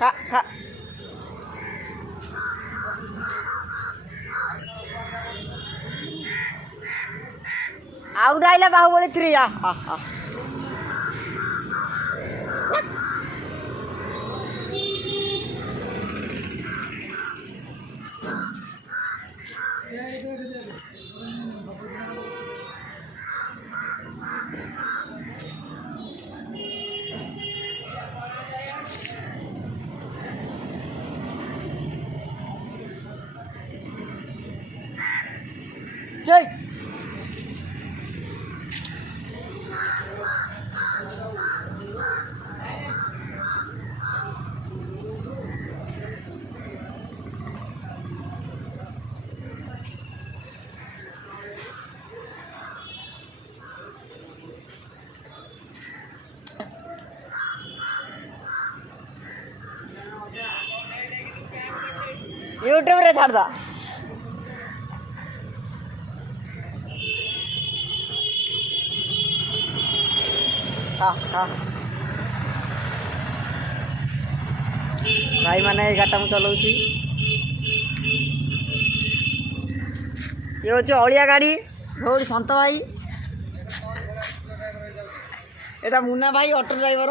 खा खा आउडाइला बाहुबली 3 आ चल यूट्यूब रे छाड़ दा भाई माने गाटा मु चलाऊँगी ये हूँ अलिया गाड़ी भौड़ी सन्त भाई एटा मुन्ना भाई ऑटो ड्राइवर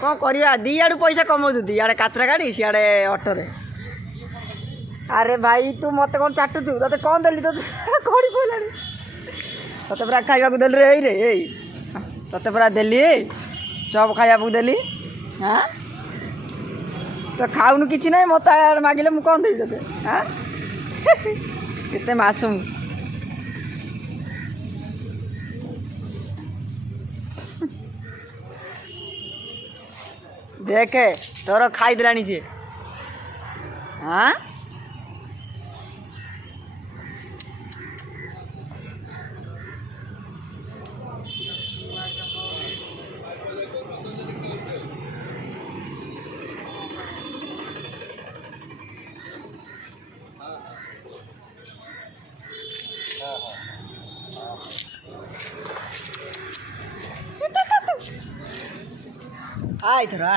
कौन करवा दी आड़ू पैसा कमाऊँ इे कातरा गाड़ी सियाड़े ऑटो रे अरे भाई तू मत कौन चाटुचु ते कौन देली तो कौड़ी कहला ते पूरा खाइबा देली रे रे ते पूरा देली चप खाइबा देली हाँ तो खाऊनु कि ना मत मागिले मु कौन देवी ते हाँ केते मासूम देखे तोर खाई दिलानी जे हाँ आई थोड़ा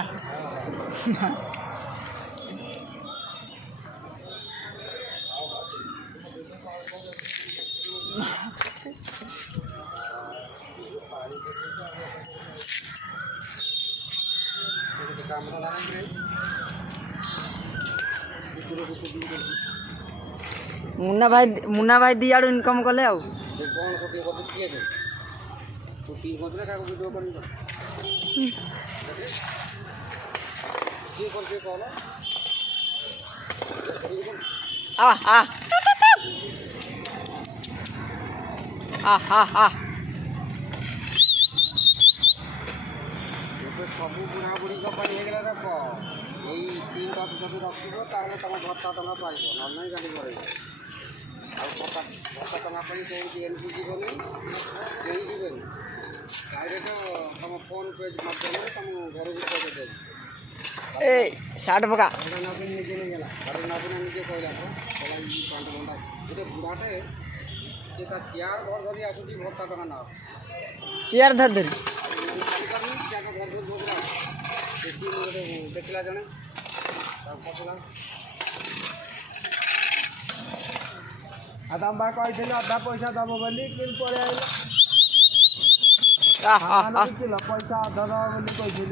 मुन्ना भाई दी आड़ू इनकम कले आउ आ आ आ हा हा सब बुढ़ा बुढ़ी यही 3 10 जब रखो तुम भत्ता टंका पाइब ना गाड़ी कर भत्ता टंका एनपी जीवन जीवन डायरेक्ट तुम फोन पे माध्यम तुम घर को पैसा दे ए 60 पका नवीन निजे नहीं गला अरे नवीन निजे कहला कहला ई 5 घंटा गोटे बुढ़ाटे जे ता चेयर घर धरी आसुची भत्ता टंका ना चेयर धर देखला जने आदाम बा कही अधा पैसा दब बोली कि पड़े आइला पैसा अधा दब बोली कही